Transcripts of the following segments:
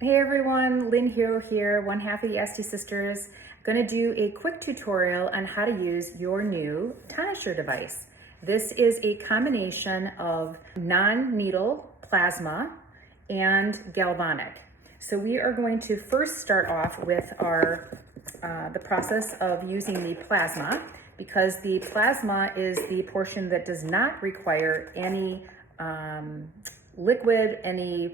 Hey everyone, Lynn Hero here, one half of the ST Sisters. I'm going to do a quick tutorial on how to use your new Tonisure device. This is a combination of non-needle plasma and galvanic. So we are going to first start off with the process of using the plasma, because the plasma is the portion that does not require any liquid, any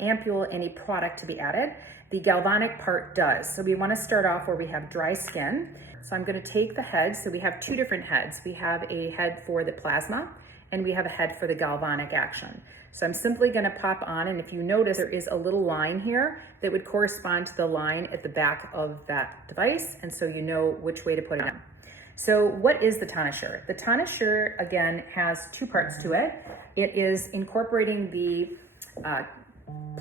ampule, any product to be added. The galvanic part does. So we want to start off where we have dry skin. So I'm going to take the head. So we have two different heads. We have a head for the plasma and we have a head for the galvanic action. So I'm simply going to pop on, and if you notice, there is a little line here that would correspond to the line at the back of that device, and so you know which way to put it on. So what is the Tonisure? The Tonisure, again, has two parts to it. It is incorporating the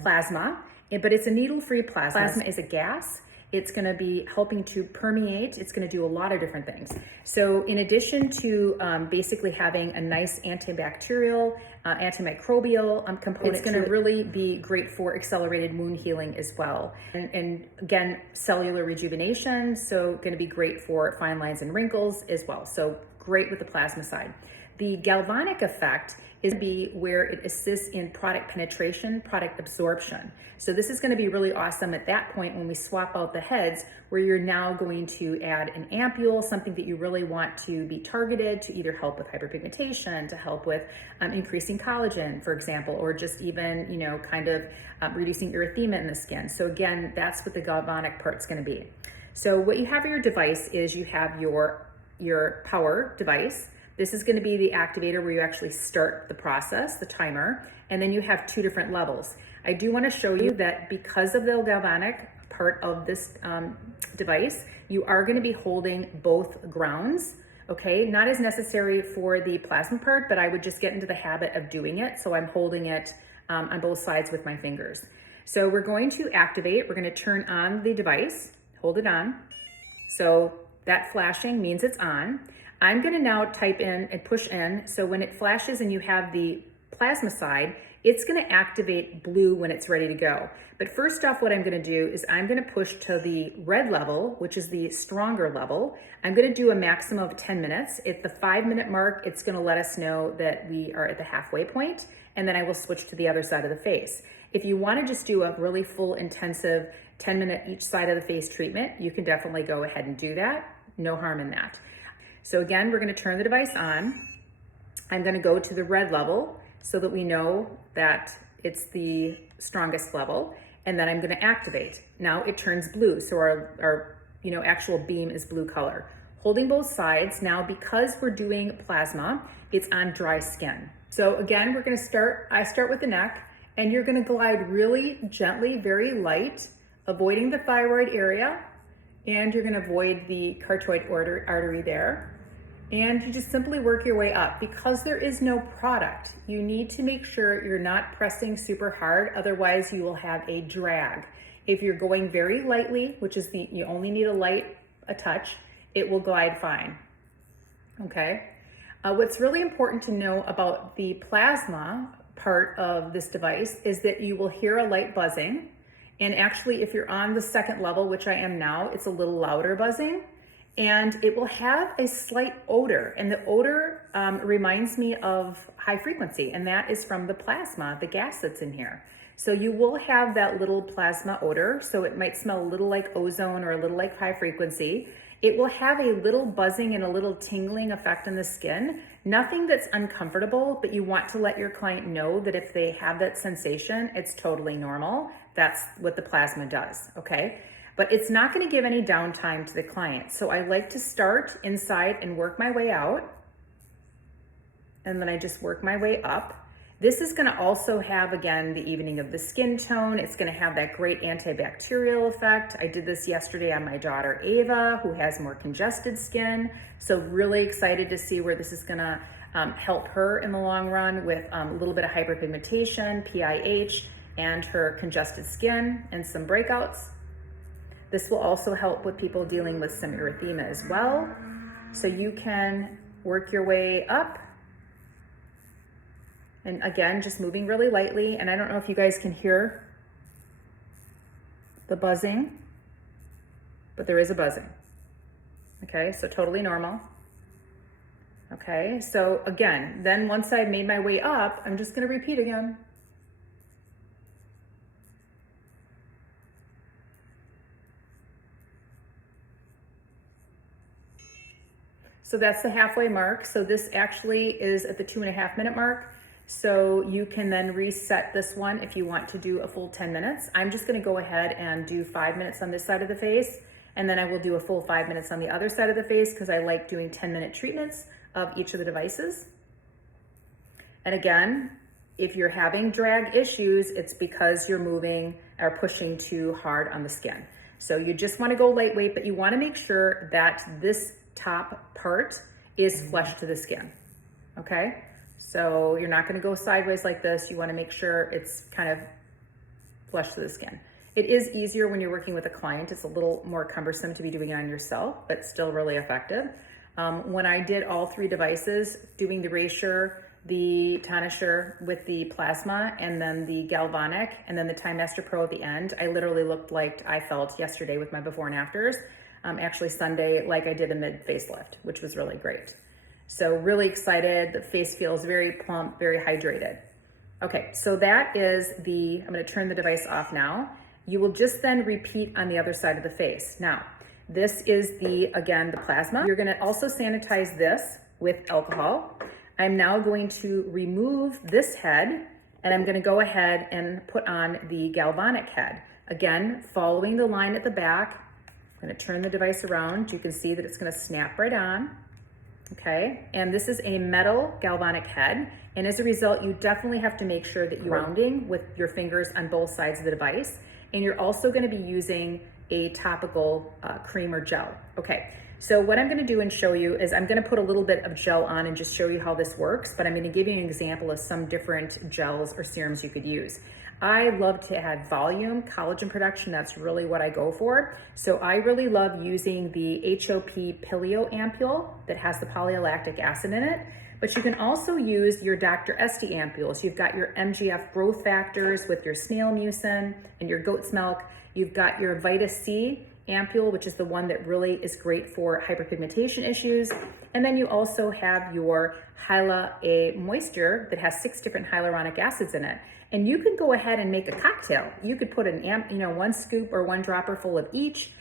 plasma, but it's a needle-free plasma. Plasma is a gas. It's going to be helping to permeate. It's going to do a lot of different things. So in addition to basically having a nice antibacterial, antimicrobial component, it's going to really be great for accelerated wound healing as well. And again, cellular rejuvenation, so going to be great for fine lines and wrinkles as well. So great with the plasma side. The galvanic effect is be where it assists in product penetration, product absorption. So this is going to be really awesome at that point when we swap out the heads, where you're now going to add an ampule, something that you really want to be targeted to either help with hyperpigmentation, to help with increasing collagen, for example, or just even, kind of reducing erythema in the skin. So again, that's what the galvanic part's going to be. So what you have in your device is you have your power device. This is going to be the activator where you actually start the process, the timer, and then you have two different levels. I do want to show you that because of the galvanic part of this device, you are going to be holding both grounds, okay? Not as necessary for the plasma part, but I would just get into the habit of doing it. So I'm holding it on both sides with my fingers. So we're going to activate. We're going to turn on the device, hold it on. So that flashing means it's on. I'm going to now type in and push in. So when it flashes and you have the plasma side, it's going to activate blue when it's ready to go. But first off, what I'm going to do is I'm going to push to the red level, which is the stronger level. I'm going to do a maximum of 10 minutes. At the 5-minute mark, it's going to let us know that we are at the halfway point, and then I will switch to the other side of the face. If you want to just do a really full intensive 10-minute each side of the face treatment, you can definitely go ahead and do that. No harm in that. So again, we're going to turn the device on. I'm going to go to the red level so that we know that it's the strongest level, and then I'm going to activate. Now it turns blue, so our actual beam is blue color. Holding both sides, now because we're doing plasma, it's on dry skin. So again, we're going to I start with the neck, and you're going to glide really gently, very light, avoiding the thyroid area, and you're going to avoid the carotid artery there. And you just simply work your way up. Because there is no product, you need to make sure you're not pressing super hard, otherwise you will have a drag. If you're going very lightly, which is you only need a touch, it will glide fine, okay? What's really important to know about the plasma part of this device is that you will hear a light buzzing, and actually if you're on the second level, which I am now, it's a little louder buzzing. And it will have a slight odor, and the odor reminds me of high frequency, and that is from the plasma, the gas that's in here. So you will have that little plasma odor, so it might smell a little like ozone or a little like high frequency. It will have a little buzzing and a little tingling effect on the skin. Nothing that's uncomfortable, but you want to let your client know that if they have that sensation, it's totally normal. That's what the plasma does, okay? But it's not going to give any downtime to the client. So I like to start inside and work my way out. And then I just work my way up. This is going to also have, again, the evening of the skin tone. It's going to have that great antibacterial effect. I did this yesterday on my daughter, Ava, who has more congested skin. So really excited to see where this is going to help her in the long run with a little bit of hyperpigmentation, PIH, and her congested skin and some breakouts. This will also help with people dealing with some erythema as well. So you can work your way up. And again, just moving really lightly. And I don't know if you guys can hear the buzzing, but there is a buzzing. Okay, so totally normal. Okay, so again, then once I've made my way up, I'm just gonna repeat again. So that's the halfway mark. So this actually is at the 2.5 minute mark. So you can then reset this one if you want to do a full 10 minutes. I'm just gonna go ahead and do 5 minutes on this side of the face, and then I will do a full 5 minutes on the other side of the face because I like doing 10-minute treatments of each of the devices. And again, if you're having drag issues, it's because you're moving or pushing too hard on the skin. So you just wanna go lightweight, but you wanna make sure that this top part is flush to the skin, okay? So you're not gonna go sideways like this. You wanna make sure it's kind of flush to the skin. It is easier when you're working with a client. It's a little more cumbersome to be doing it on yourself, but still really effective. When I did all 3 devices, doing the Tonisure, the Tonisure with the plasma, and then the Galvanic, and then the Time Master Pro at the end, I literally looked like I felt yesterday with my before and afters. Actually Sunday, like I did a mid facelift, which was really great. So really excited. The face feels very plump, very hydrated. Okay, so that is I'm gonna turn the device off now. You will just then repeat on the other side of the face. Now, this is again, the plasma. You're gonna also sanitize this with alcohol. I'm now going to remove this head, and I'm gonna go ahead and put on the Galvanic head. Again, following the line at the back. I'm gonna turn the device around. You can see that it's gonna snap right on. Okay, and this is a metal galvanic head, and as a result, you definitely have to make sure that you're rounding with your fingers on both sides of the device, and you're also going to be using a topical cream or gel. Okay, so what I'm going to do and show you is I'm going to put a little bit of gel on and just show you how this works, but I'm going to give you an example of some different gels or serums you could use. I love to add volume, collagen production. That's really what I go for. So I really love using the HOP Pileo ampule that has the polylactic acid in it, but you can also use your Dr. Esty ampules. You've got your MGF growth factors with your snail mucin and your goat's milk. You've got your Vita C ampule, which is the one that really is great for hyperpigmentation issues. And then you also have your Hyla A Moisture that has 6 different hyaluronic acids in it. And you can go ahead and make a cocktail. You could put 1 scoop or 1 dropper full of each,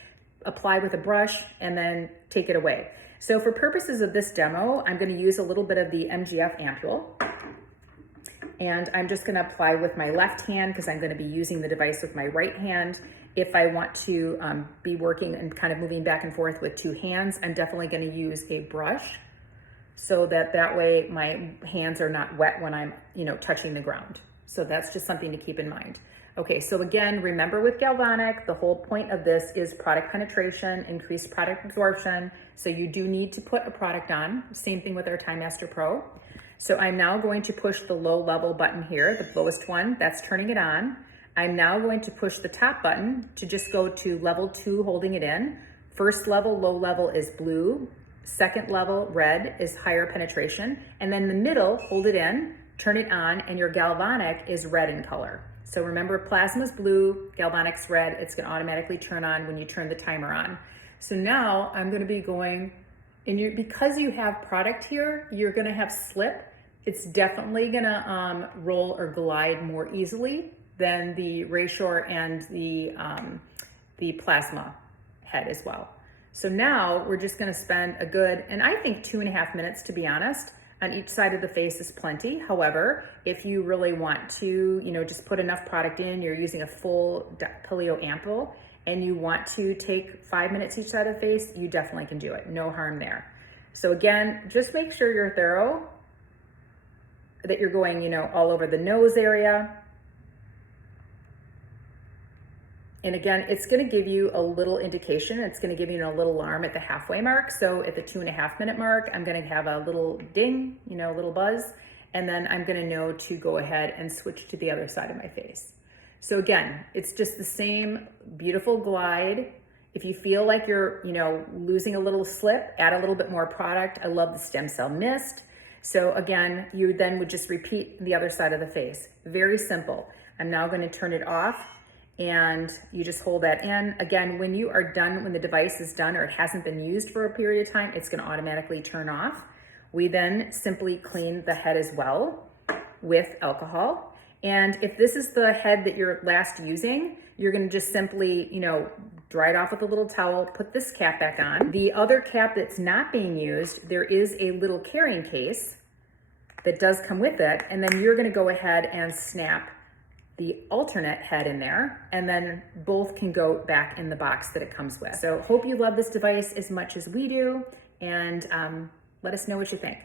apply with a brush, and then take it away. So for purposes of this demo, I'm gonna use a little bit of the MGF ampule. And I'm just gonna apply with my left hand because I'm gonna be using the device with my right hand. If I want to be working and kind of moving back and forth with 2 hands, I'm definitely gonna use a brush so that way my hands are not wet when I'm touching the ground. So that's just something to keep in mind. Okay, so again, remember with Galvanic, the whole point of this is product penetration, increased product absorption. So you do need to put a product on. Same thing with our Time Master Pro. So I'm now going to push the low level button here, the lowest one, that's turning it on. I'm now going to push the top button to just go to level 2, holding it in. First level, low level is blue. Second level, red, is higher penetration. And then the middle, hold it in, turn it on, and your Galvanic is red in color. So remember, plasma's blue, Galvanic's red. It's gonna automatically turn on when you turn the timer on. So now I'm gonna be going, and because you have product here, you're gonna have slip. It's definitely gonna roll or glide more easily than the Tonisure and the plasma head as well. So now we're just gonna spend a good, and I think 2.5 minutes, to be honest, on each side of the face is plenty. However, if you really want to, just put enough product in, you're using a full Pileo ampule, and you want to take 5 minutes each side of the face, you definitely can do it. No harm there. So again, just make sure you're thorough, that you're going, all over the nose area. And again, it's gonna give you a little indication. It's gonna give you a little alarm at the halfway mark. So at the 2.5 minute mark, I'm gonna have a little ding, a little buzz, and then I'm gonna know to go ahead and switch to the other side of my face. So again, it's just the same beautiful glide. If you feel like you're, losing a little slip, add a little bit more product. I love the stem cell mist. So again, you then would just repeat the other side of the face. Very simple. I'm now gonna turn it off. and you just hold that in. Again, when you are done, when the device is done or it hasn't been used for a period of time, it's going to automatically turn off. We then simply clean the head as well with alcohol. And if this is the head that you're last using, you're going to just simply, dry it off with a little towel, put this cap back on. The other cap that's not being used, there is a little carrying case that does come with it. And then you're going to go ahead and snap the alternate head in there, and then both can go back in the box that it comes with. So hope you love this device as much as we do, and let us know what you think.